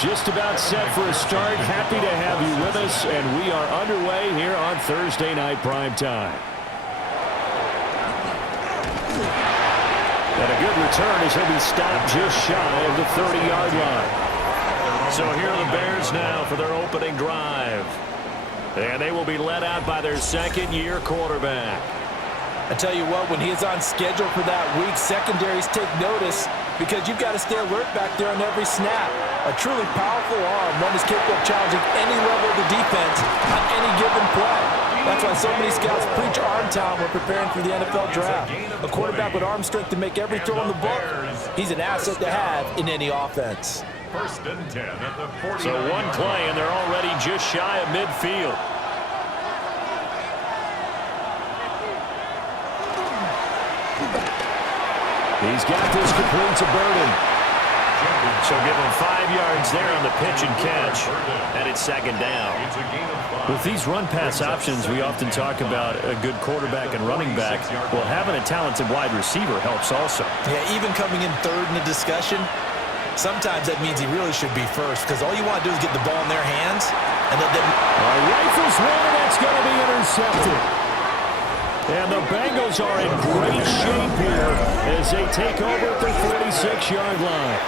Just about set for a start. Happy to have you with us, and we are underway here on Thursday Night Prime Time. And a good return as he'll be stopped just shy of the 30-yard line. So here are the Bears now for their opening drive. And they will be led out by their second-year quarterback. I tell you what, when he is on schedule for that week, secondaries take notice because you've got to stay alert back there on every snap. A truly powerful arm, one is capable of challenging any level of the defense on any given play. That's why so many scouts preach arm talent when preparing for the NFL draft. A quarterback with arm strength to make every throw in the book, he's an asset to have in any offense. First and 10 at the 40. So one play, and they're already just shy of midfield. He's got this complete to Burden. So give him 5 yards there on the pitch and catch. And it's second down. With these run-pass options, we often talk about a good quarterback and running back. Well, having a talented wide receiver helps also. Yeah, even coming in third in the discussion, sometimes that means he really should be first because all you want to do is get the ball in their hands and let them... Rifles one, that's going to be intercepted. And the Bengals are in great shape here as they take over at the 46-yard line.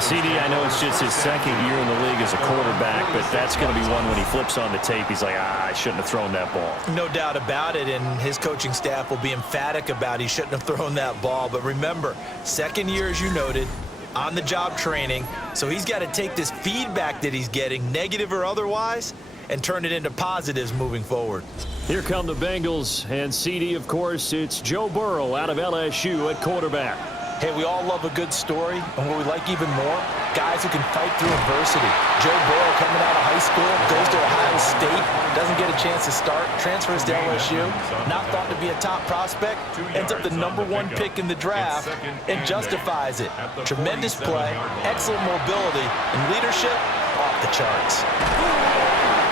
CD, I know it's just his second year in the league as a quarterback, but that's going to be one when he flips on the tape, he's like, I shouldn't have thrown that ball. No doubt about it, and his coaching staff will be emphatic about he shouldn't have thrown that ball. But remember, second year, as you noted, on-the-job training, so he's got to take this feedback that he's getting, negative or otherwise, and turn it into positives moving forward. Here come the Bengals, and CD, of course, it's Joe Burrow out of LSU at quarterback. Hey, we all love a good story, and what we like even more, guys who can fight through adversity. Joe Burrow coming out of high school, goes to Ohio State, doesn't get a chance to start, transfers to LSU, not thought to be a top prospect, ends up the #1 pick in the draft, and justifies it. Tremendous play, excellent mobility, and leadership off the charts.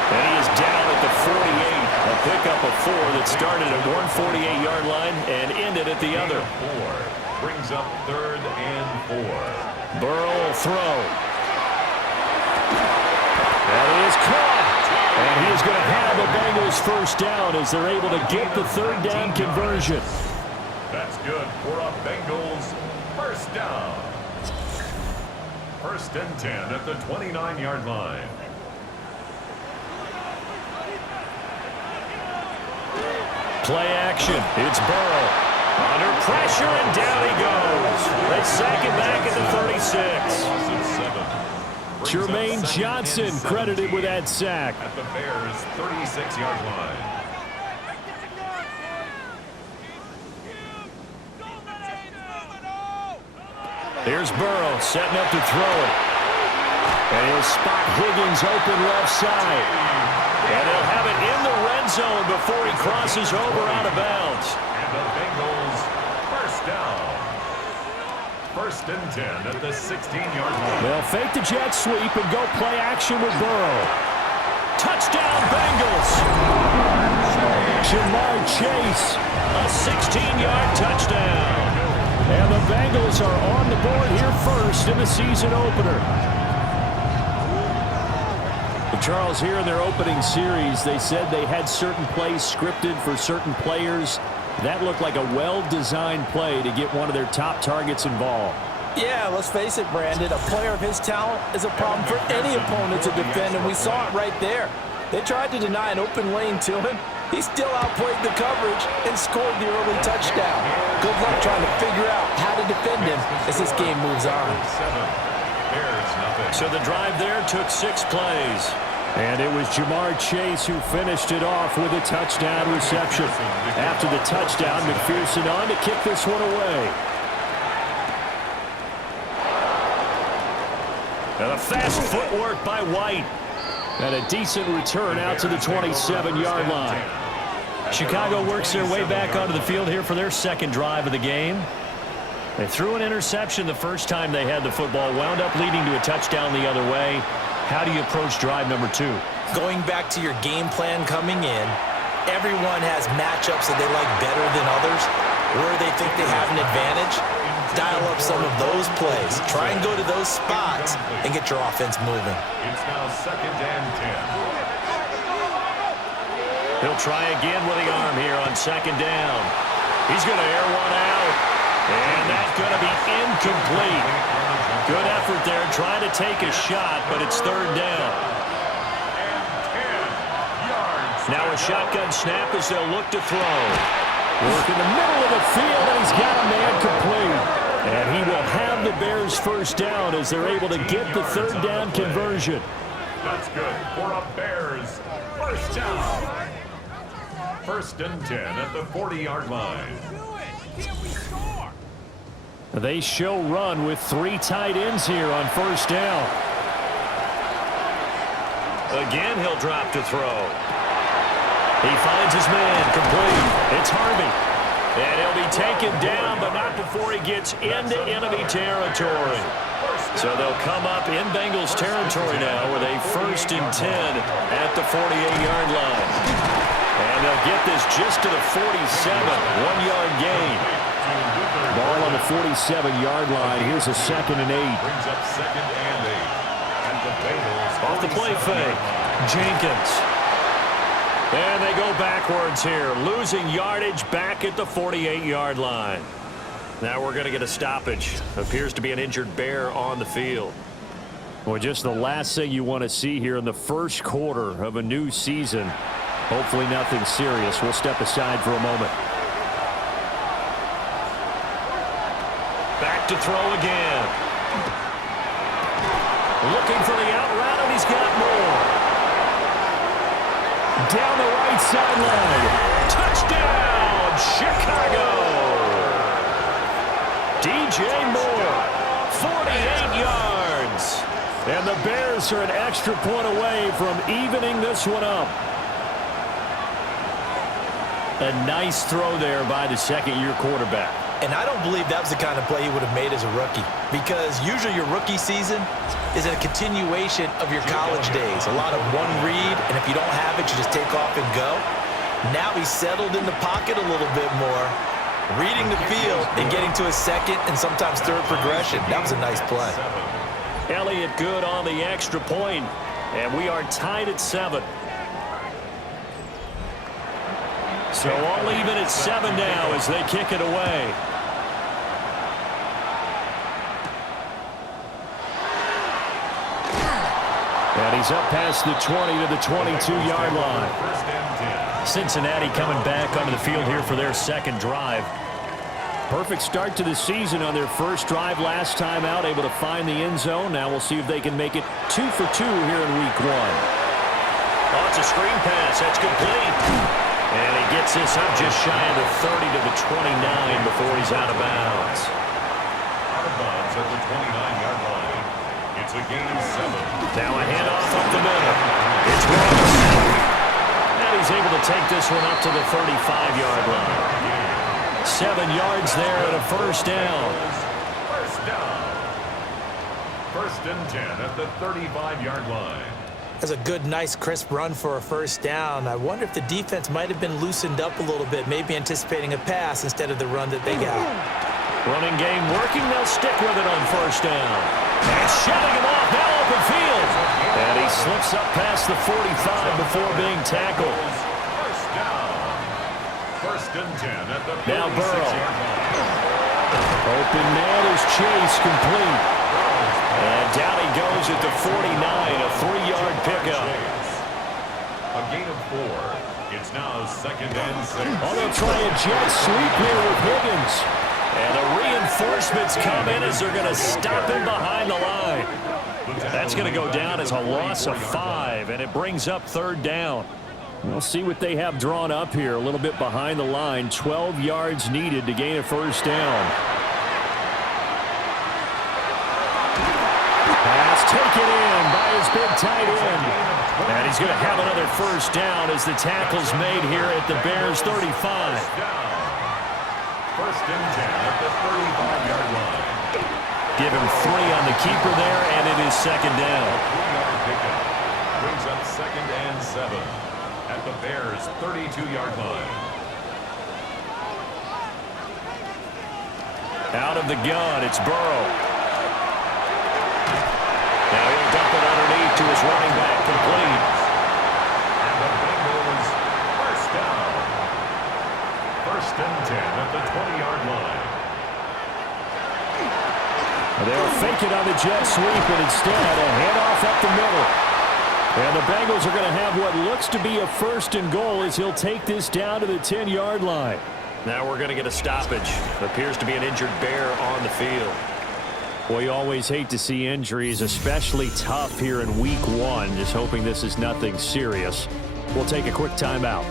And he is down at the 48, a pickup of 4 that started at 148-yard line and ended at the other. Brings up 3rd and 4. Burrow will throw. That is caught. And he is going to have the Bengals first down as they're able to get the 3rd down conversion. That's good for a Bengals first down. 1st and 10 at the 29-yard line. Play action. It's Burrow. Under pressure, and down he goes. They sack him back at the 36. Jermaine Johnson credited with that sack. At the Bears' 36-yard line. Here's Burrow setting up to throw it. And he'll spot Higgins open left side. And they'll have it in the red zone before he crosses over out of bounds. And the Bengals first down. 1st and 10 at the 16-yard line. They'll fake the jet sweep and go play action with Burrow. Touchdown Bengals. Jamar Chase, a 16-yard touchdown. And the Bengals are on the board here first in the season opener. Charles, here in their opening series, they said they had certain plays scripted for certain players. That looked like a well-designed play to get one of their top targets involved. Yeah, let's face it, Brandon. A player of his talent is a problem for any opponent to defend, and we saw it right there. They tried to deny an open lane to him. He still outplayed the coverage and scored the early touchdown. Good luck trying to figure out how to defend him as this game moves on. So the drive there took 6 plays. And it was Jamar Chase who finished it off with a touchdown reception. After the touchdown, McPherson on to kick this one away. And a fast footwork by White. And a decent return out to the 27-yard line. Chicago works their way back onto the field here for their second drive of the game. They threw an interception the first time they had the football, wound up leading to a touchdown the other way. How do you approach drive number 2? Going back to your game plan coming in, everyone has matchups that they like better than others, where they think they have an advantage. dial up some of those plays. Try and go to those spots and get your offense moving. It's now 2nd and 10. He'll try again with the arm here on 2nd down. He's going to air one out, and that's going to be incomplete. Good effort there, trying to take a shot, but it's 3rd down. Now a shotgun snap as they'll look to throw. Work in the middle of the field, and he's got a man complete. And he will have the Bears 1st down as they're able to get the 3rd down conversion. That's good for a Bears 1st down. 1st and 10 at the 40-yard line. They show run with 3 tight ends here on 1st down. Again, he'll drop to throw. He finds his man, complete. It's Harvey. And he'll be taken down, but not before he gets into enemy territory. So they'll come up in Bengals territory now with a 1st and 10 at the 48-yard line. And they'll get this just to the 47, 1-yard gain. Ball on the 47-yard line. Here's a 2nd and 8. Brings up 2nd and 8. And the Bengals off the play fake. Jenkins. And they go backwards here, losing yardage back at the 48-yard line. Now we're going to get a stoppage. Appears to be an injured Bear on the field. Well, just the last thing you want to see here in the 1st quarter of a new season. Hopefully nothing serious. We'll step aside for a moment. Back to throw again. Looking for the out route, and he's got more. Down the right sideline. Touchdown, Chicago. DJ Moore, 48 yards. And the Bears are an extra point away from evening this one up. A nice throw there by the 2nd-year quarterback. And I don't believe that was the kind of play he would have made as a rookie, because usually your rookie season is a continuation of your college days. A lot of one read, and if you don't have it, you just take off and go. Now he's settled in the pocket a little bit more, reading the field and getting to his 2nd and sometimes 3rd progression. That was a nice play. Elliott good on the extra point, and we are tied at 7. So all even at 7 now as they kick it away. And he's up past the 20 to the 22-yard line. Cincinnati coming back onto the field here for their 2nd drive. Perfect start to the season on their 1st drive last time out, able to find the end zone. Now we'll see if they can make it 2 for 2 here in week 1. Oh, it's a screen pass. That's complete. And he gets this up just shy of the 30 to the 29 before he's out of bounds. Out of bounds at the 29-yard line. It's a gain of 7. Now a handoff up the middle. It's Ross. And he's able to take this one up to the 35-yard line. 7 yards there and a 1st down. 1st down. 1st and 10 at the 35-yard line. That's a good, nice, crisp run for a 1st down. I wonder if the defense might have been loosened up a little bit, maybe anticipating a pass instead of the run that they got. Running game working. They'll stick with it on 1st down. And shoving him off, now open field. And he slips up past the 45 before being tackled. 1st down. 1st and 10 at the 36-yard now Burrow. line. Open man is Chase, complete. And down he goes at the 49, a 3-yard pickup. A gain of 4. It's now 2nd and 6. Oh, they'll try a jet sweep here with Higgins. And the reinforcements come in as they're going to stop him behind the line. That's going to go down as a loss of 5, and it brings up 3rd down. We'll see what they have drawn up here a little bit behind the line. 12 yards needed to gain a 1st down. Pass taken in by his big tight end. And he's going to have another 1st down as the tackle's made here at the Bears' 35. 1st and 10 at the 35-yard line. Give him 3 on the keeper there, and it is 2nd down. 3-yard pickup. Brings up 2nd and 7 at the Bears' 32-yard line. Out of the gun, it's Burrow. Now he'll dump it underneath to his running back, complete. And the Bengals first down. 1st and 10 at the 20-yard line. They were faking on the jet sweep, and instead a handoff up the middle. And the Bengals are going to have what looks to be a 1st and goal as he'll take this down to the 10-yard line. Now we're going to get a stoppage. Appears to be an injured bear on the field. Well, you always hate to see injuries, especially tough here in week 1. Just hoping this is nothing serious. We'll take a quick timeout.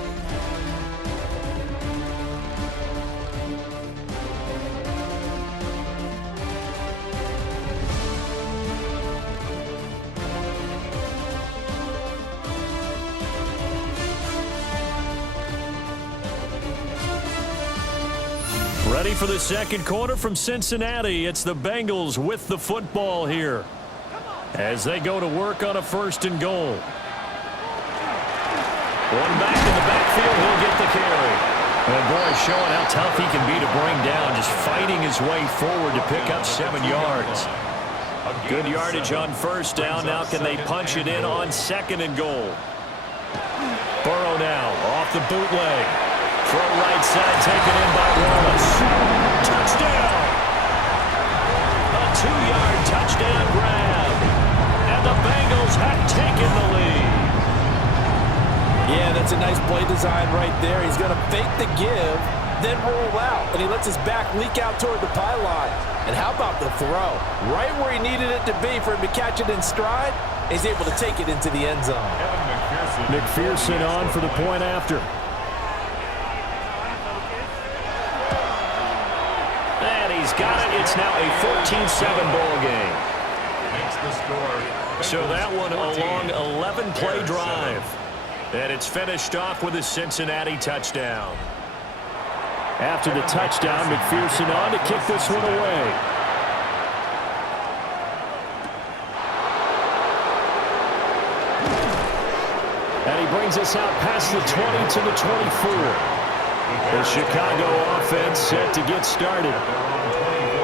Ready for the second quarter from Cincinnati. It's the Bengals with the football here as they go to work on a 1st and goal. One back in the backfield, he'll get the carry. And boy, showing how tough he can be to bring down, just fighting his way forward to pick up 7 yards. Good yardage on 1st down. Now can they punch it in on 2nd and goal? Burrow now off the bootleg. Throw right side, taken in by Wallace. Touchdown! A 2-yard touchdown grab. And the Bengals have taken the lead. Yeah, that's a nice play design right there. He's going to fake the give, then roll out. And he lets his back leak out toward the pylon. And how about the throw? Right where he needed it to be for him to catch it in stride. He's able to take it into the end zone. McPherson on for the point after. He's got it. It's now a 14-7 ball game. Makes the score. So that one a long 11-play drive. And it's finished off with a Cincinnati touchdown. After the touchdown, McPherson on to kick this one away. And he brings us out past the 20 to the 24. The Chicago offense set to get started.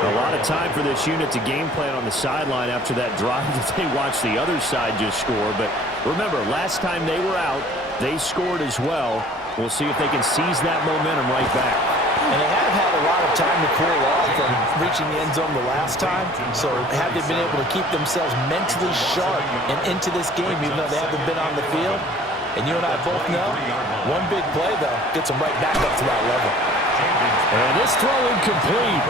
A lot of time for this unit to game plan on the sideline after that drive that they watched the other side just score. But remember, last time they were out, they scored as well. We'll see if they can seize that momentum right back. And they have had a lot of time to cool off from reaching the end zone the last time. So have they been able to keep themselves mentally sharp and into this game even though they haven't been on the field? And you and I both know, one big play, though, gets them right back up to that level. And this throw incomplete.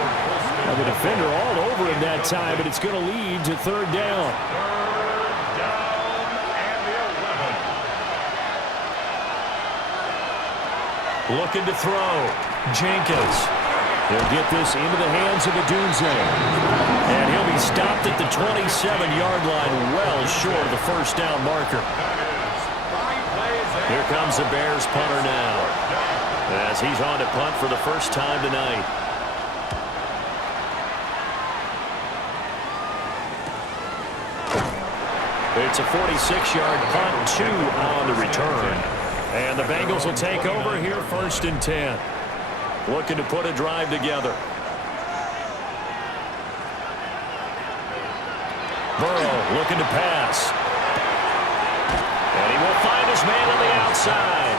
Now the defender all over him that time, but it's going to lead to 3rd down. 3rd down and 11. Looking to throw. Jenkins. He'll get this into the hands of Adunze. And he'll be stopped at the 27-yard line, well short of the 1st down marker. Here comes the Bears punter now, as he's on to punt for the first time tonight. It's a 46-yard punt, 2 on the return. And the Bengals will take over here 1st and 10. Looking to put a drive together. Burrow looking to pass. And he will find his man on the outside.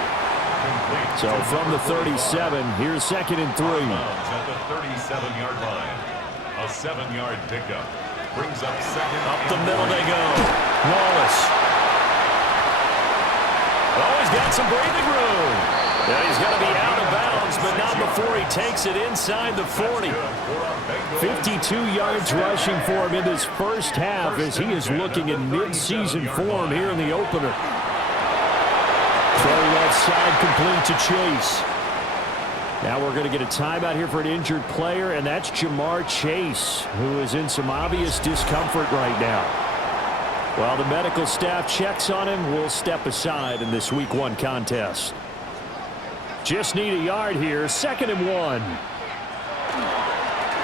So from the 37, here's 2nd and 3. At the 37-yard line. A 7-yard pickup. Brings up 2nd. Up the middle they go. Wallace. Oh, he's got some breathing room. Yeah, he's going to be out of bounds, but not before he takes it inside the 40. 52 yards rushing for him in this first half as he is looking in mid-season form here in the opener. Throw left side complete to Chase. Now we're going to get a timeout here for an injured player, and that's Jamar Chase, who is in some obvious discomfort right now. While the medical staff checks on him, we'll step aside in this Week 1 contest. Just need a yard here, 2nd and 1.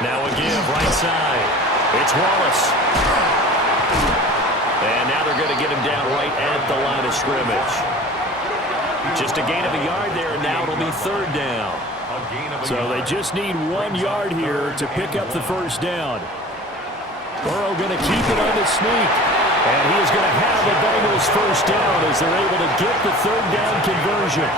Now a give, right side. It's Wallace. And now they're going to get him down right at the line of scrimmage. Just a gain of a yard there, and now it'll be 3rd down. So they just need 1 yard here to pick up the first down. Burrow going to keep it on the sneak. And he is going to have the Bengals first down as they're able to get the third down conversion.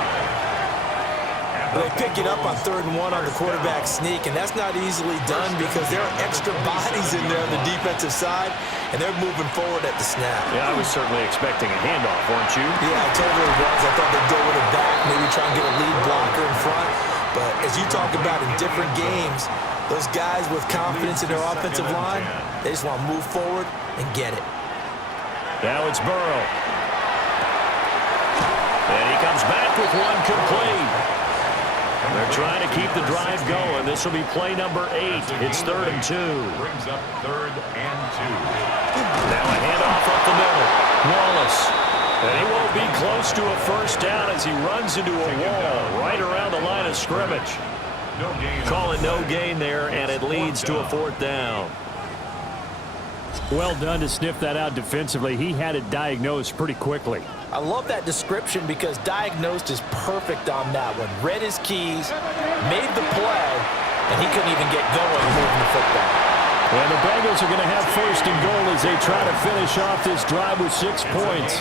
They pick it up on 3rd and 1 on the quarterback sneak, and that's not easily done because there are extra bodies in there on the defensive side, and they're moving forward at the snap. Yeah, I was certainly expecting a handoff, weren't you? Yeah, I totally was. I thought they'd go with it back, maybe try and get a lead blocker in front. But as you talk about in different games, those guys with confidence in their offensive line, they just want to move forward and get it. Now it's Burrow. And he comes back with one complete. They're trying to keep the drive going. This will be play number 8. It's 3rd and 2. Brings up 3rd and 2. Now a handoff up the middle. Wallace. And he won't be close to a first down as he runs into a wall right around the line of scrimmage. Call it no gain there, and it leads to a 4th down. Well done to sniff that out defensively. He had it diagnosed pretty quickly. I love that description because diagnosed is perfect on that one. Read his keys, made the play, and he couldn't even get going moving the football. And the Bengals are going to have 1st and goal as they try to finish off this drive with 6 points.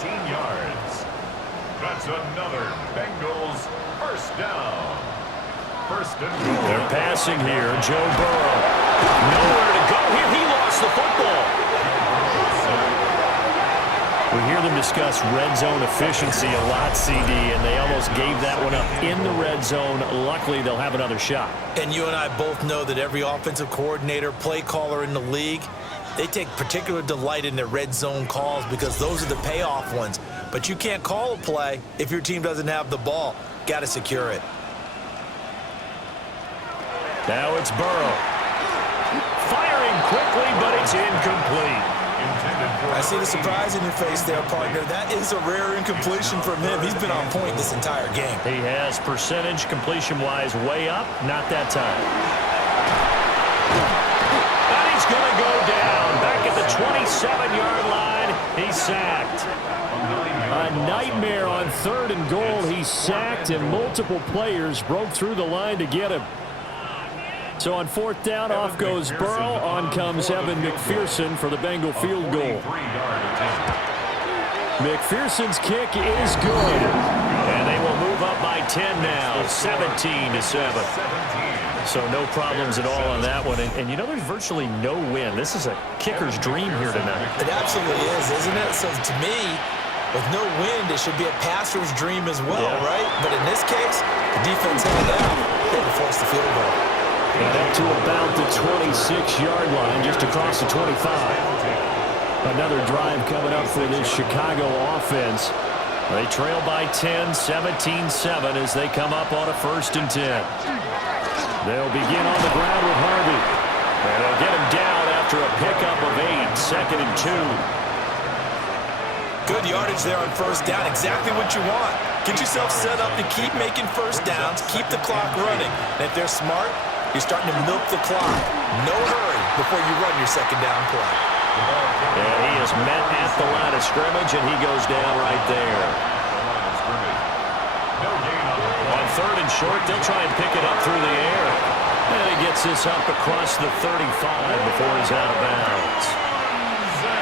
14 yards. That's another Bengals first down. 1st and goal. They're passing here. Joe Burrow. Nowhere to go here. He lost the football. We hear them discuss red zone efficiency a lot, CD, and they almost gave that one up in the red zone. Luckily, they'll have another shot. And you and I both know that every offensive coordinator, play caller in the league, they take particular delight in their red zone calls because those are the payoff ones. But you can't call a play if your team doesn't have the ball. Got to secure it. Now it's Burrow. Firing quickly, but it's incomplete. I see the surprise in your face there, partner. That is a rare incompletion from him. He's been on point this entire game. He has percentage completion-wise way up. Not that time. And he's going to go down. Back at the 27-yard line. He's sacked. A nightmare on 3rd and goal. He's sacked, and multiple players broke through the line to get him. So on 4th down, off goes Burrow. On comes Evan McPherson for the Bengal field goal. McPherson's kick is good. And they will move up by 10 now, 17-7. So no problems at all on that one. And you know, there's virtually no win. This is a kicker's dream here tonight. It absolutely is, isn't it? So to me, with no wind, it should be a passer's dream as well, right? But in this case, the defense held out. They had to force the field goal. And up to about the 26-yard line, just across the 25. Another drive coming up for this Chicago offense. They trail by 10, 17-7 as they come up on a 1st and 10. They'll begin on the ground with Harvey. And they'll get him down after a pickup of 8, 2nd and 2. Good yardage there on 1st down. Exactly what you want. Get yourself set up to keep making first downs, keep the clock running. And if they're smart, you're starting to milk the clock. No hurry before you run your 2nd down play. And he is met at the line of scrimmage, and he goes down right there. On 3rd and short, they'll try and pick it up through the air. And he gets this up across the 35 before he's out of bounds.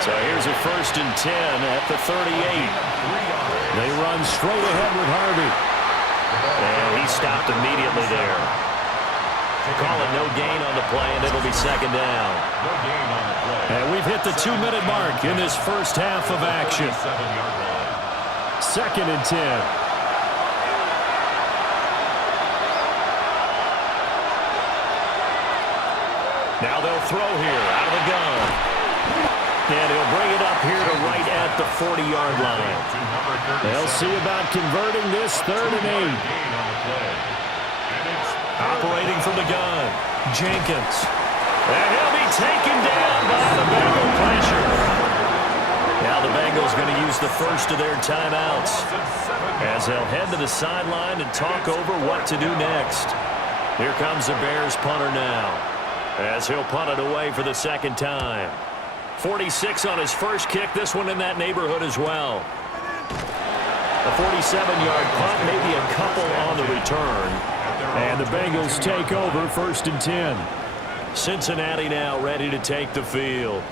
So here's a 1st and 10 at the 38. They run straight ahead with Harvey. And he stopped immediately there. Call it no gain on the play, and it'll be 2nd down. And we've hit the 2-minute mark in this first half of action. 2nd and 10. Now they'll throw here out of the gun. And he'll bring it up here to right at the 40-yard line. They'll see about converting this 3rd and 8. Operating from the gun, Jenkins. And he'll be taken down by the Bengal pressure. Now the Bengals going to use the first of their timeouts as they'll head to the sideline and talk over what to do next. Here comes the Bears punter now as he'll punt it away for the 2nd time. 46 on his first kick, this one in that neighborhood as well. A 47-yard punt, maybe a couple on the return. And the Bengals take over 1st and 10. Cincinnati now ready to take the field.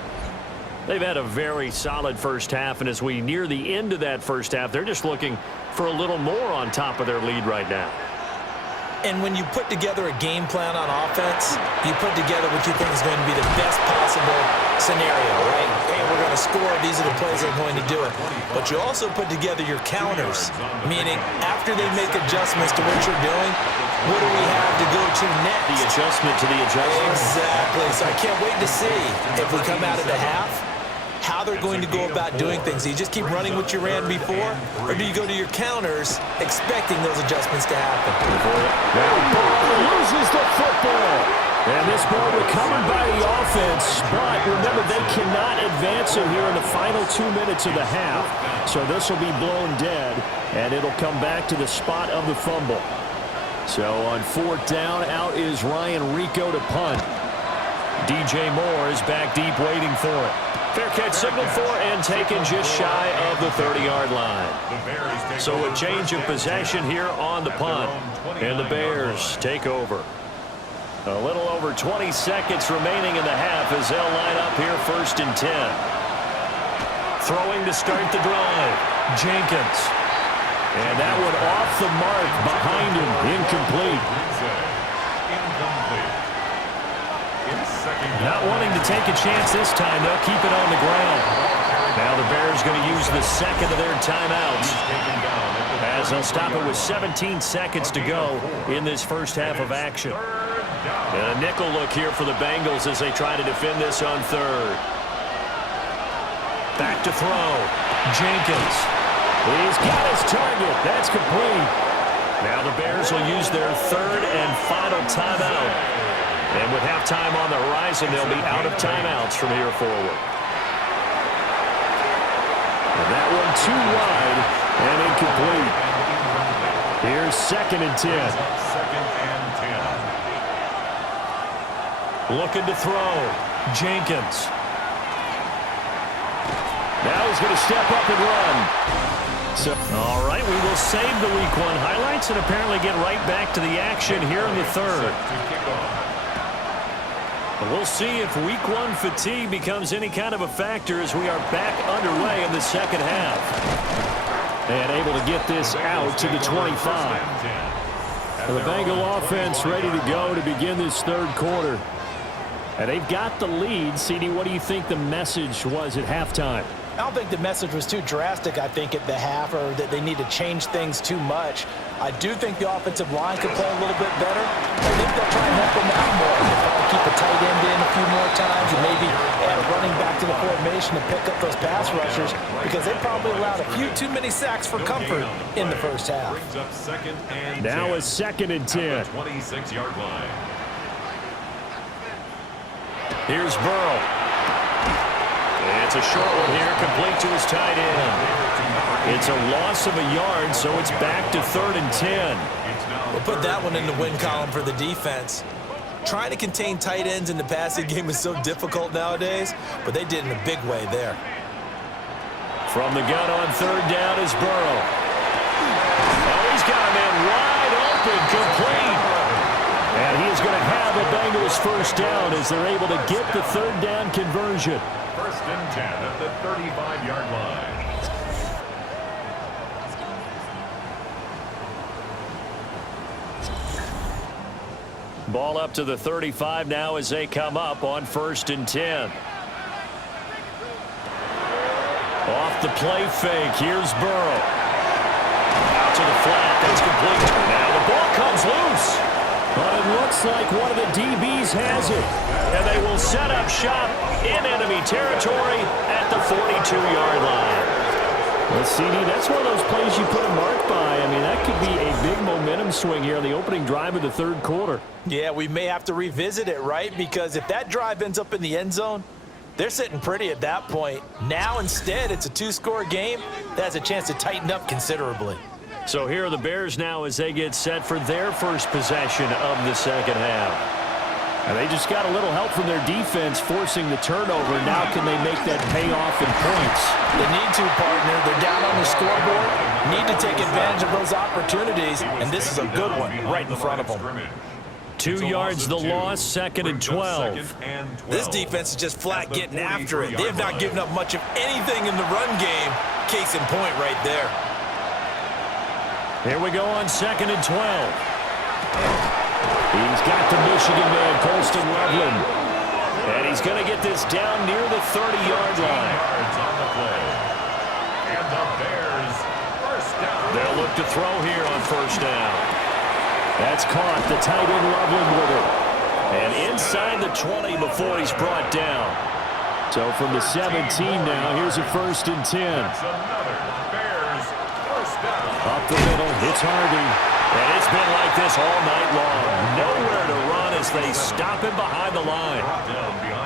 They've had a very solid first half, and as we near the end of that first half, they're just looking for a little more on top of their lead right now. And when you put together a game plan on offense, you put together what you think is going to be the best possible scenario, right? Hey, we're going to score. These are the plays that are going to do it. But you also put together your counters, meaning after they make adjustments to what you're doing, what do we have to go to next? The adjustment to the adjustment. Exactly. So I can't wait to see if we come out of the half, how they're going to go about doing things. Do you just keep running what you ran before, or do you go to your counters expecting those adjustments to happen? Now Burrow loses the football. And this ball recovered by the offense, but remember, they cannot advance it here in the final 2 minutes of the half. So this will be blown dead, and it'll come back to the spot of the fumble. So on 4th down, out is Ryan Rico to punt. DJ Moore is back deep waiting for it. Fair catch signaled for and taken just shy of the 30-yard line. So a change of possession here on the punt, and the Bears take over. A little over 20 seconds remaining in the half as they'll line up here 1st and 10. Throwing to start the drive, Jenkins. And that one off the mark behind him, incomplete. Not wanting to take a chance this time, they'll keep it on the ground. Now the Bears going to use the second of their timeouts, as they'll stop it with 17 seconds to go in this first half of action. And a nickel look here for the Bengals as they try to defend this on 3rd. Back to throw. Jenkins. He's got his target. That's complete. Now the Bears will use their 3rd and final timeout. And with halftime on the horizon, they'll be out of timeouts from here forward. And that one too wide and incomplete. Here's 2nd and 10. 2nd and 10. Looking to throw. Jenkins. Now he's going to step up and run. So, all right, we will save the Week 1 highlights and apparently get right back to the action here in the 3rd. We'll see if Week 1 fatigue becomes any kind of a factor as we are back underway in the second half. And able to get this out to the 25. The Bengal offense ready to go to begin this 3rd quarter. And they've got the lead. CD, what do you think the message was at halftime? I don't think the message was too drastic, I think, at the half, or that they need to change things too much. I do think the offensive line could play a little bit better. I think they'll try and help them out more. They'll probably keep a tight end in a few more times and maybe add a running back to the formation to pick up those pass rushers, because they probably allowed a few too many sacks for comfort in the first half. Now a 2nd and 10. 26-yard line. Here's Burrow. It's a short one here, complete to his tight end. It's a loss of a yard, so it's back to 3rd and 10. We'll put that one in the win column for the defense. Trying to contain tight ends in the passing game is so difficult nowadays, but they did in a big way there. From the gun on 3rd down is Burrow. Oh, he's got a man wide open, complete. And he is going to have a Bengals first down as they're able to get the 3rd down conversion. 1st and 10 at the 35-yard line. Ball up to the 35 now as they come up on 1st and 10. Off the play fake, here's Burrow. Out to the flat, that's complete. Now the ball comes loose. But it looks like one of the DBs has it. And they will set up shop in enemy territory at the 42-yard line. Well, CD, that's one of those plays you put a mark by. I mean, that could be a big momentum swing here on the opening drive of the 3rd quarter. Yeah, we may have to revisit it, right? Because if that drive ends up in the end zone, they're sitting pretty at that point. Now, instead, it's a 2-score game. That has a chance to tighten up considerably. So here are the Bears now as they get set for their first possession of the second half. And they just got a little help from their defense forcing the turnover. Now can they make that pay off in points? They need to, partner. They're down on the scoreboard. Need to take advantage of those opportunities, and this is a good one right in front of them. 2 yards the loss, 2nd and 12. This defense is just flat getting after it. They have not given up much of anything in the run game. Case in point right there. Here we go on 2nd and 12. He's got the Michigan man, Colston Loveland. And he's going to get this down near the 30-yard line. And the Bears, first down. They'll look to throw here on 1st down. That's caught. The tight end Loveland with it. And inside the 20 before he's brought down. So from the 17 now, here's a 1st and 10. That's another Bears, first down. Up the middle, it's Harvey. And it's been like this all night long. Nowhere to run as they stop him behind the line.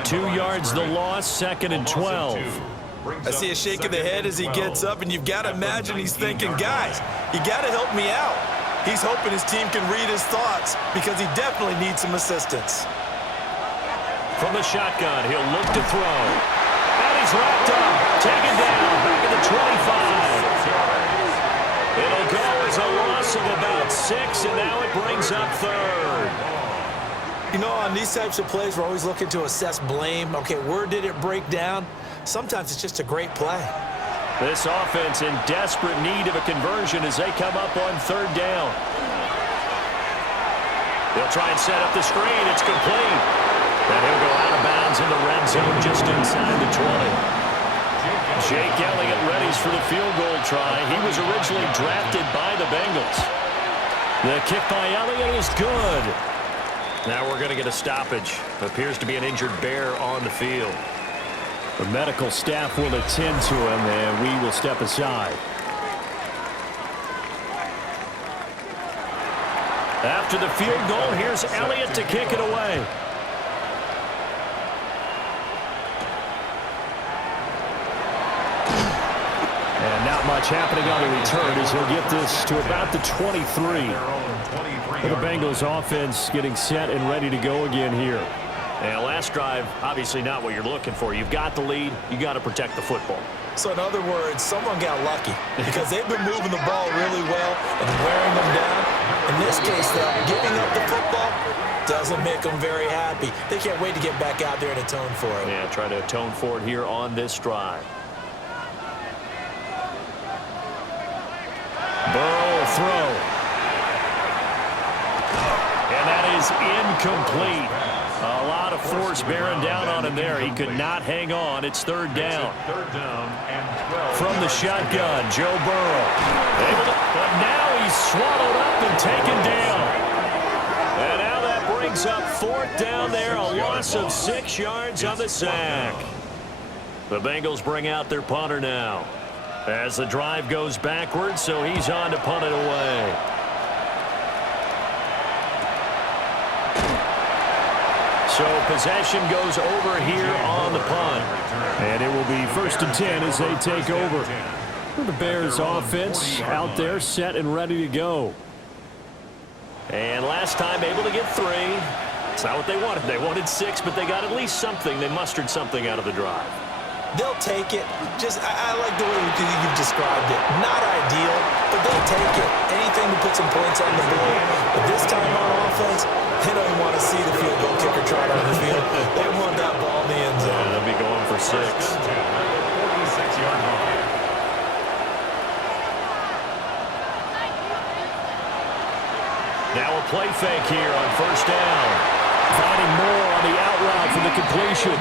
2 yards the loss, 2nd and 12. I see a shake of the head as he gets up, and you've got to imagine he's thinking, guys, you got to help me out. He's hoping his team can read his thoughts because he definitely needs some assistance. From the shotgun, he'll look to throw. And he's wrapped up, taken down, back at the 25. It'll go as a loss of about 6, and now it brings up 3rd. You know, on these types of plays, we're always looking to assess blame. Okay, where did it break down? Sometimes it's just a great play. This offense in desperate need of a conversion as they come up on 3rd down. They'll try and set up the screen. It's complete. And he'll go out of bounds in the red zone just inside the 20. Jake Elliott readies for the field goal try. He was originally drafted by the Bengals. The kick by Elliott is good. Now we're going to get a stoppage. Appears to be an injured Bear on the field. The medical staff will attend to him, and we will step aside. After the field goal, here's Elliott to kick it away. And not much happening on the return as he'll get this to about the 23. The Bengals offense getting set and ready to go again here. And last drive, obviously not what you're looking for. You've got the lead. You got to protect the football. So in other words, someone got lucky because they've been moving the ball really well and wearing them down. In this case, though, giving up the football doesn't make them very happy. They can't wait to get back out there and atone for it. Yeah, try to atone for it here on this drive. Burrow throw. And that is incomplete. A lot of force bearing down on him there. He could not hang on. It's 3rd down. From the shotgun, Joe Burrow. But now he's swallowed up and taken down. And now that brings up 4th down there. A loss of 6 yards on the sack. The Bengals bring out their punter now. As the drive goes backwards, so he's on to punt it away. So possession goes over here on the punt. And it will be 1st and 10 as they take over. The Bears offense out there set and ready to go. And last time able to get 3. It's not what they wanted. They wanted 6, but they got at least something. They mustered something out of the drive. They'll take it. I like the way you've described it. Not ideal, but they'll take it. Anything to put some points on the board. But this time on offense, they don't even want to see the field goal kicker trot on the field. They want that ball in the end zone. Yeah, they'll be going for 6. 46-yard line. Now a play fake here on 1st down. Finding more on the out route for the completion.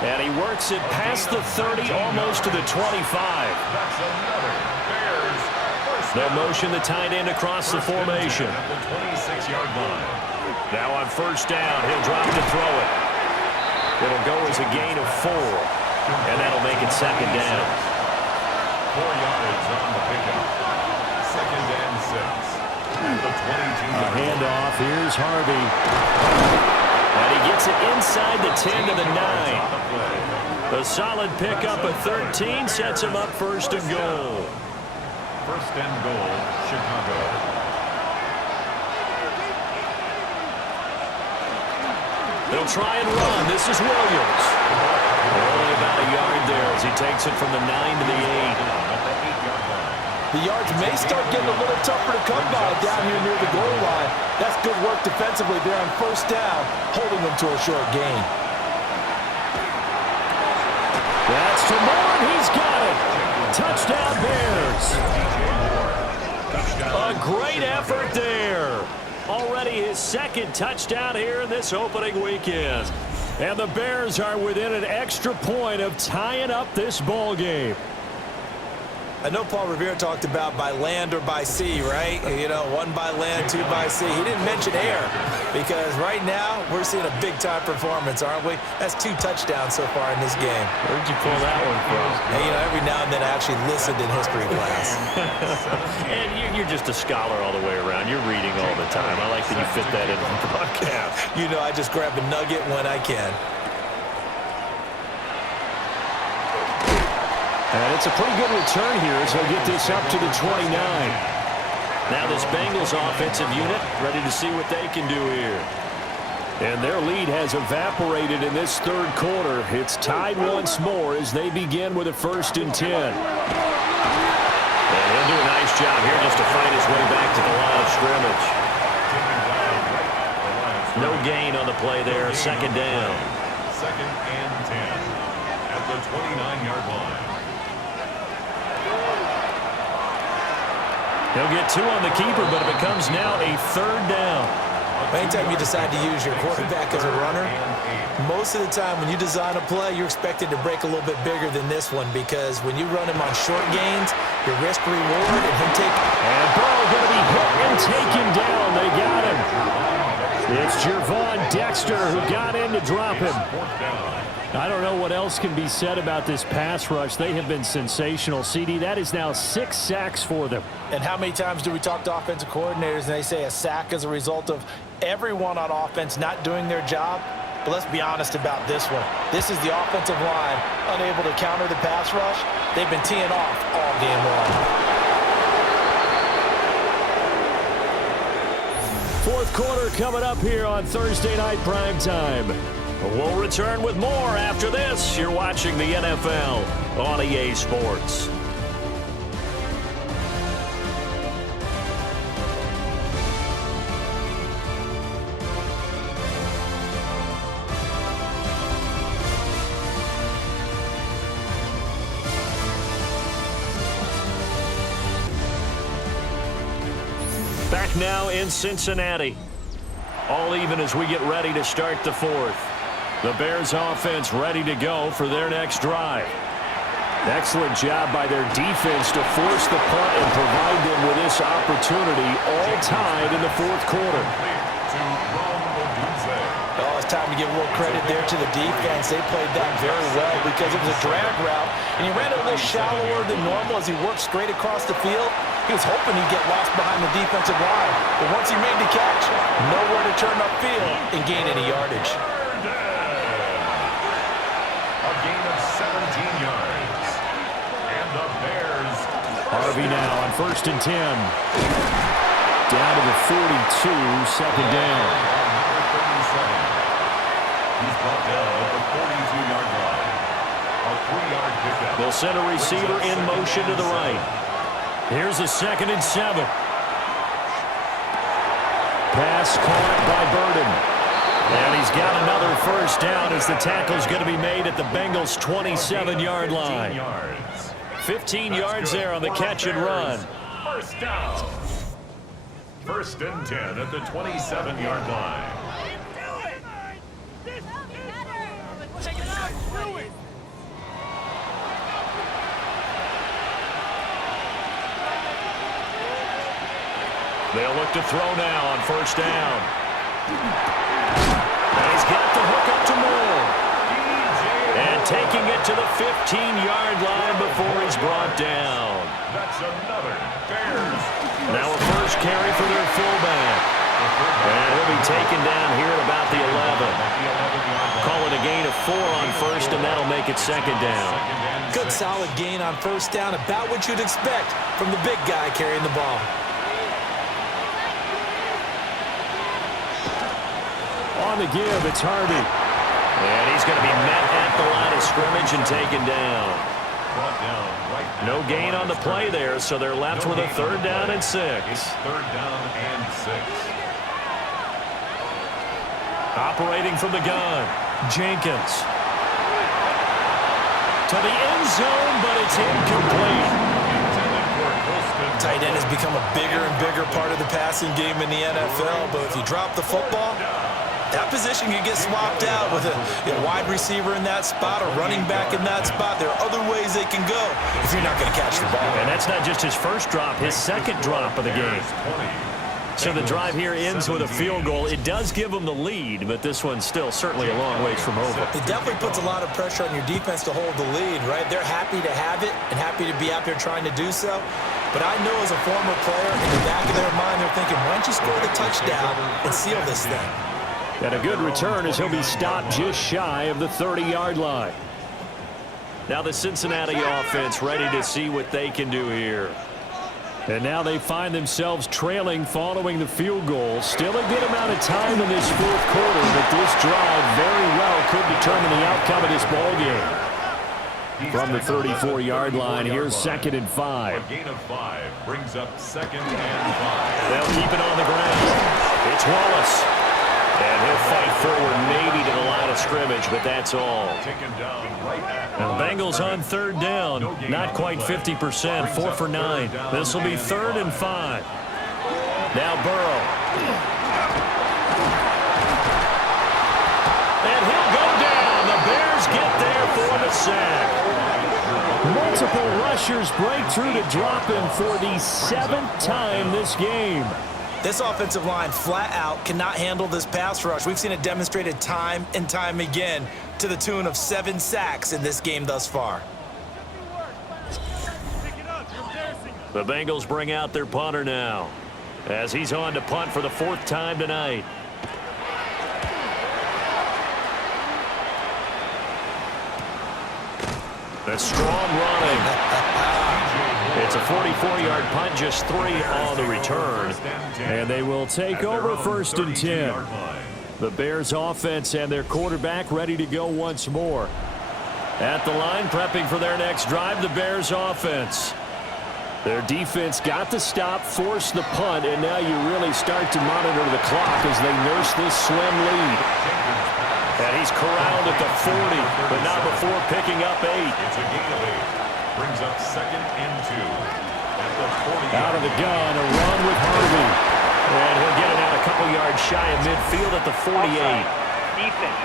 And he works it past the 30, almost to the 25. That's another Bears first No down. motion, the tight end across the formation. At the 26-yard line. Now on 1st down, he'll drop to throw it. It'll go as a gain of 4. And that'll make it 2nd down. 4 yards on the pickup. 2nd and 6. At the 22. A handoff. Here's Harvey. And he gets it inside the 10 to the 9. A solid pickup of 13 sets him up 1st and goal. 1st and goal, Chicago. They'll try and run. This is Williams. Only about a yard there as he takes it from the 9 to the 8. The yards may start getting a little tougher to come by down here near the goal line. That's good work defensively there on first down, holding them to a short gain. That's to Moore, and he's got it. Touchdown, Bears. A great effort there. Already his second touchdown here in this opening weekend. And the Bears are within an extra point of tying up this ball game. I know Paul Revere talked about by land or by sea, right? You know, one by land, two by sea. He didn't mention air because right now we're seeing a big-time performance, aren't we? That's 2 touchdowns so far in this game. Where'd you pull that one from? And, you know, every now and then I actually listened in history class. And you're just a scholar all the way around. You're reading all the time. I like that you fit that into the broadcast. You know, I just grab a nugget when I can. And it's a pretty good return here as they'll get this up to the 29. Now this Bengals offensive unit ready to see what they can do here. And their lead has evaporated in this third quarter. It's tied once more as they begin with a 1st and 10. And he'll do a nice job here just to fight his way back to the line of scrimmage. No gain on the play there, 2nd down. 2nd and 10 at the 29-yard line. He'll get 2 on the keeper, but it becomes now a 3rd down. Anytime you decide to use your quarterback as a runner, most of the time when you design a play, you're expected to break a little bit bigger than this one because when you run him on short gains, your risk-reward and him take... And Burrow going to be hit and taken down. They got him. It's Gervon Dexter who got in to drop him. I don't know what else can be said about this pass rush. They have been sensational. CD, that is now 6 sacks for them. And how many times do we talk to offensive coordinators and they say a sack is a result of everyone on offense not doing their job? But let's be honest about this one. This is the offensive line unable to counter the pass rush. They've been teeing off all game long. 4th quarter coming up here on Thursday Night Primetime. We'll return with more after this. You're watching the NFL on EA Sports. Back now in Cincinnati. All even as we get ready to start the 4th. The Bears offense ready to go for their next drive. Excellent job by their defense to force the punt and provide them with this opportunity, all tied in the 4th quarter. Oh, it's time to give a little credit there to the defense. They played that very well because it was a drag route, and he ran it a little shallower than normal as he worked straight across the field. He was hoping he'd get lost behind the defensive line, but once he made the catch, nowhere to turn upfield and gain any yardage. A gain of 17 yards. And the Bears. Harvey now on 1st and 10. Down to the 42, 2nd down. He's brought down at the 42-yard line. A 3-yard pickup. They'll send a receiver in motion to the right. Here's a 2nd and 7. Pass caught by Burden. And he's got another 1st down as the tackle's going to be made at the Bengals' 27-yard line. 15 yards there on the catch and run. 1st down. 1st and 10 at the 27-yard line. They'll look to throw now on 1st down. And he's got the hook up to Moore. And taking it to the 15-yard line before he's brought down. That's another Bears. Now a 1st carry for their fullback. And he'll be taken down here at about the 11. Call it a gain of 4 on 1st, and that'll make it 2nd down. Good solid gain on 1st down, about what you'd expect from the big guy carrying the ball. on the give. It's Harvey. And he's going to be met at the line of scrimmage and taken down. No gain on the play there, so they're left with a 3rd down and 6. It's 3rd down and 6. Operating from the gun, Jenkins. To the end zone, but it's incomplete. Tight end has become a bigger and bigger part of the passing game in the NFL, but if you drop the football, that position can get swapped out with a wide receiver in that spot, a running back in that spot. There are other ways they can go if you're not going to catch the ball. And that's not just his first drop, his second drop of the game. So the drive here ends with a field goal. It does give them the lead, but this one's still certainly a long ways from over. It definitely puts a lot of pressure on your defense to hold the lead, right? They're happy to have it and happy to be out there trying to do so. But I know as a former player, in the back of their mind, they're thinking, why don't you score the touchdown and seal this thing? And a good return as he'll be stopped just shy of the 30-yard line. Now the Cincinnati offense ready to see what they can do here. And now they find themselves trailing following the field goal. Still a good amount of time in this 4th quarter, but this drive very well could determine the outcome of this ball game. From the 34-yard line, here's 2nd and 5. A gain of 5 brings up 2nd and 5. They'll keep it on the ground. It's Wallace. And he'll fight forward maybe to the line of scrimmage, but that's all. Taken down right at The Bengals on 3rd down. Not quite 50%, 4 for 9. This will be 3rd and 5. Now Burrow. And he'll go down. The Bears get there for the sack. Multiple rushers break through to drop him for the 7th time this game. This offensive line flat out cannot handle this pass rush. We've seen it demonstrated time and time again to the tune of 7 sacks in this game thus far. The Bengals bring out their punter now as he's on to punt for the 4th time tonight. That's strong running. It's a 44-yard punt, just 3 on the return. And they will take over 1st and 10. The Bears offense and their quarterback ready to go once more. At the line, prepping for their next drive, the Bears offense. Their defense got the stop, forced the punt, and now you really start to monitor the clock as they nurse this slim lead. And he's corralled at the 40, but not before picking up 8. It's a gain of 8. Brings up 2nd and 2. At the 40. Out of the gun, a run with Harvey. And he'll get it out a couple yards shy of midfield at the 48. Defense.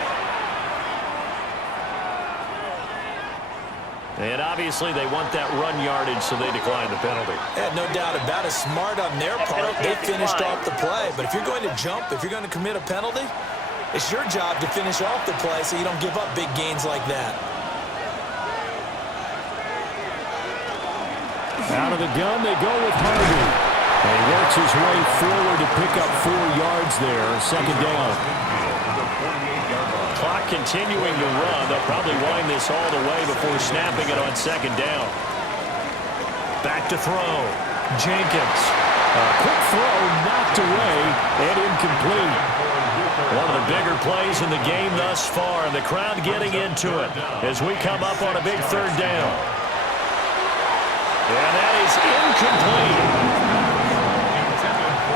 And obviously they want that run yardage, so they decline the penalty. Yeah, no doubt about it. Smart on their part. They finished off the play. But if you're going to jump, if you're going to commit a penalty, it's your job to finish off the play so you don't give up big gains like that. Out of the gun, they go with Harvey. And he works his way forward to pick up 4 yards there. 2nd down. Clock continuing to run. They'll probably wind this all the way before snapping it on 2nd down. Back to throw. Jenkins. A quick throw knocked away and incomplete. One of the bigger plays in the game thus far, and the crowd getting into it as we come up on a big 3rd down. And that is incomplete.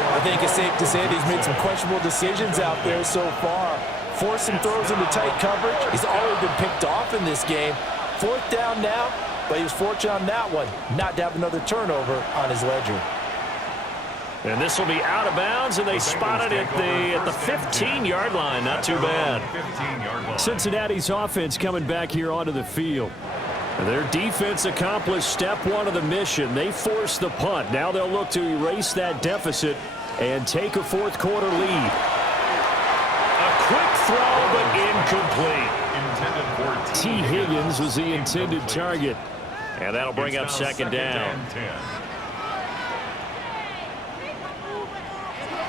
I think it's safe to say that he's made some questionable decisions out there so far. Forcing throws into tight coverage. He's already been picked off in this game. 4th down now, but he was fortunate on that one not to have another turnover on his ledger. And this will be out of bounds, and they spot it at the 15-yard line. Not too bad. Cincinnati's offense coming back here onto the field. Their defense accomplished step 1 of the mission. They forced the punt. Now they'll look to erase that deficit and take a 4th quarter lead. A quick throw, but incomplete. T. Higgins was the intended target. And that'll bring up 2nd down.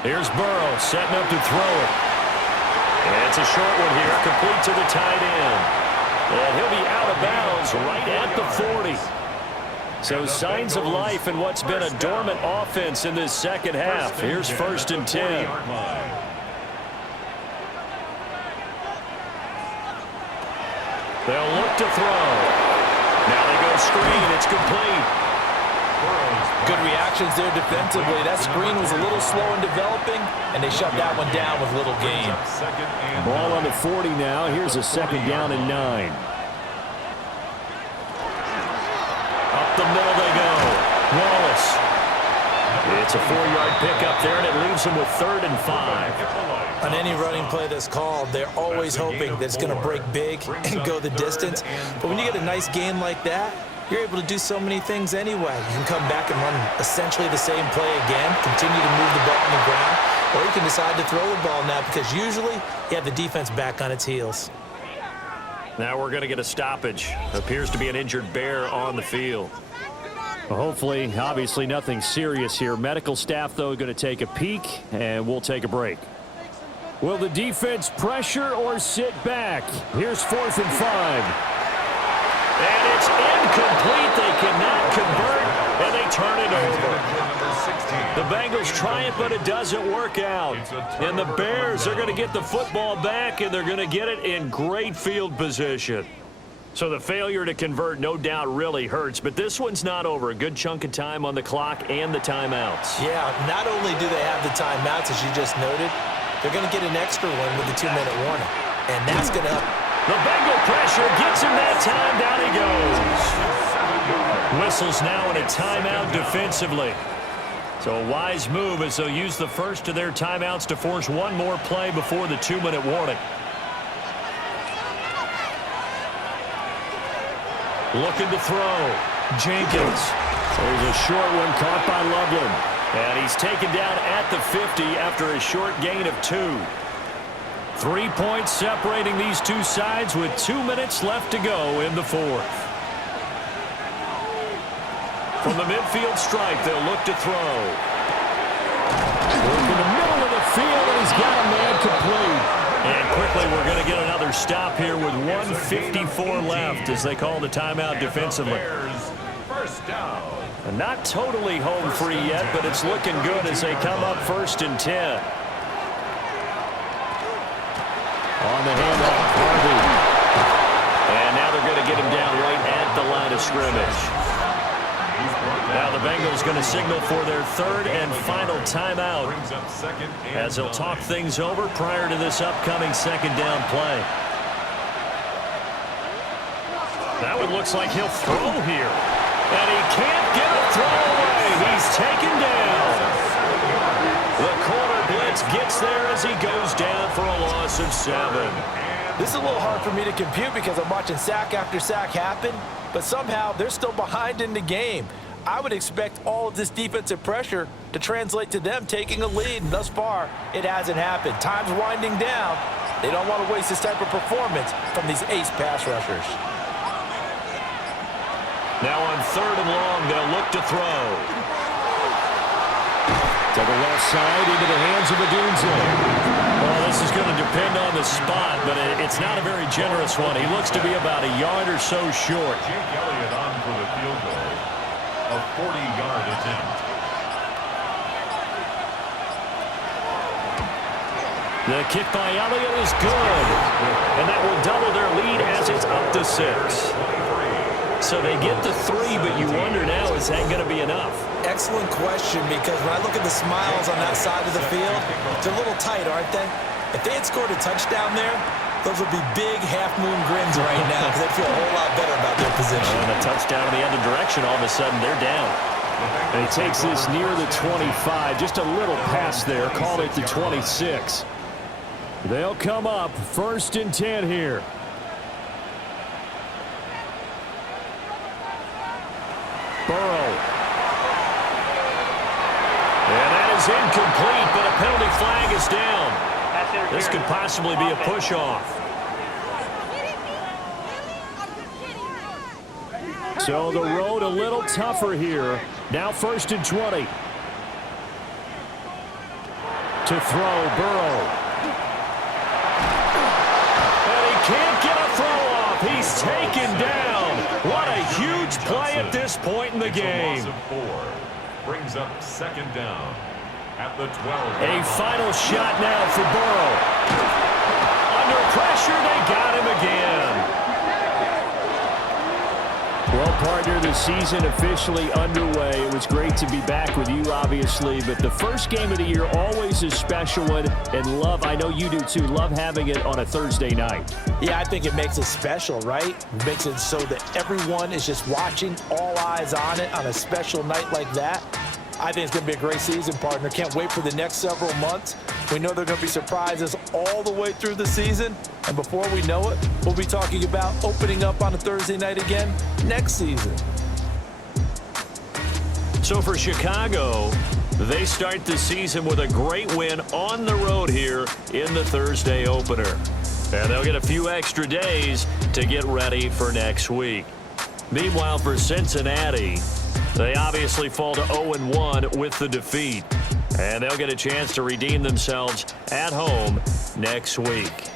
Here's Burrow setting up to throw it. And it's a short one here, complete to the tight end. And he'll be out of bounds right at the 40. So signs of life in what's been a dormant offense in this second half. Here's 1st and 10. They'll look to throw. Now they go screen. It's complete. Good reactions there defensively. That screen was a little slow in developing, and they shut that one down with little gain. Ball on the 40 now. Here's a 2nd down and 9. Up the middle they go. Wallace. It's a 4-yard pickup there, and it leaves them with 3rd and 5. On any running play that's called, they're always hoping that it's going to break big and go the distance. But when you get a nice gain like that, you're able to do so many things anyway. You can come back and run essentially the same play again, continue to move the ball on the ground, or you can decide to throw the ball now because usually you have the defense back on its heels. Now we're going to get a stoppage. Appears to be an injured Bear on the field. Well, hopefully, obviously nothing serious here. Medical staff, though, going to take a peek, and we'll take a break. Will the defense pressure or sit back? Here's 4th and 5. And it's incomplete. They cannot convert, and they turn it over. The Bengals try it, but it doesn't work out. And the Bears are going to get the football back, and they're going to get it in great field position. So the failure to convert, no doubt, really hurts. But this one's not over. A good chunk of time on the clock and the timeouts. Yeah, not only do they have the timeouts, as you just noted, they're going to get an extra one with the 2-minute warning. And that's going to help. The Bengal pressure gets him that time. Down he goes. Whistles now in a timeout defensively. So a wise move as they'll use the first of their timeouts to force one more play before the 2-minute warning. Looking to throw. Jenkins. There's a short one caught by Loveland. And he's taken down at the 50 after a short gain of 2. 3 points separating these two sides with 2 minutes left to go in the 4th. From the midfield stripe, they'll look to throw. Work in the middle of the field, and he's got a man complete. And quickly, we're going to get another stop here with 1:54 left as they call the timeout defensively. And not totally home free yet, but it's looking good as they come up 1st and 10. On the handoff, Harvey. And now they're going to get him down right at the line of scrimmage. Now the Bengals going to signal for their 3rd and final timeout as they'll talk things over prior to this upcoming 2nd down play. That one looks like he'll throw here. And he can't get a throw away. He's taken down. The corner blitz gets there as he goes down for a loss of 7. This is a little hard for me to compute because I'm watching sack after sack happen, but somehow they're still behind in the game. I would expect all of this defensive pressure to translate to them taking a lead, and thus far, it hasn't happened. Time's winding down. They don't want to waste this type of performance from these ace pass rushers. Now on 3rd and long, they'll look to throw. To the left side, into the hands of Adunze. Well, this is going to depend on the spot, but it's not a very generous one. He looks to be about a yard or so short. Jake Elliott on for the field goal. A 40-yard attempt. The kick by Elliott is good. And that will double their lead as it's up to 6. So they get the 3, but you wonder now, is that going to be enough? Excellent question, because when I look at the smiles on that side of the field, they're a little tight, aren't they? If they had scored a touchdown there, those would be big half-moon grins right now because they'd feel a whole lot better about their position. And a touchdown in the other direction, all of a sudden they're down. And he takes this near the 25, just a little pass there, call it the 26. They'll come up 1st and 10 here. Burrow. And that is incomplete, but a penalty flag is down. This could possibly be a push-off. So the road a little tougher here. Now 1st and 20. To throw, Burrow. And he can't get a throw off. He's taken down. What a huge play at this point in the game. Brings up 2nd down at the 12. A final shot now for Burrow. Under pressure, they got him again. Well, partner, the season officially underway. It was great to be back with you, obviously, but the first game of the year always a special one, and love, I know you do too, love having it on a Thursday night. Yeah, I think it makes it special, right? It makes it so that everyone is just watching, all eyes on it on a special night like that. I think it's going to be a great season, partner. Can't wait for the next several months. We know there are going to be surprises all the way through the season. And before we know it, we'll be talking about opening up on a Thursday night again next season. So for Chicago, they start the season with a great win on the road here in the Thursday opener. And they'll get a few extra days to get ready for next week. Meanwhile, for Cincinnati, they obviously fall to 0-1 with the defeat. And they'll get a chance to redeem themselves at home next week.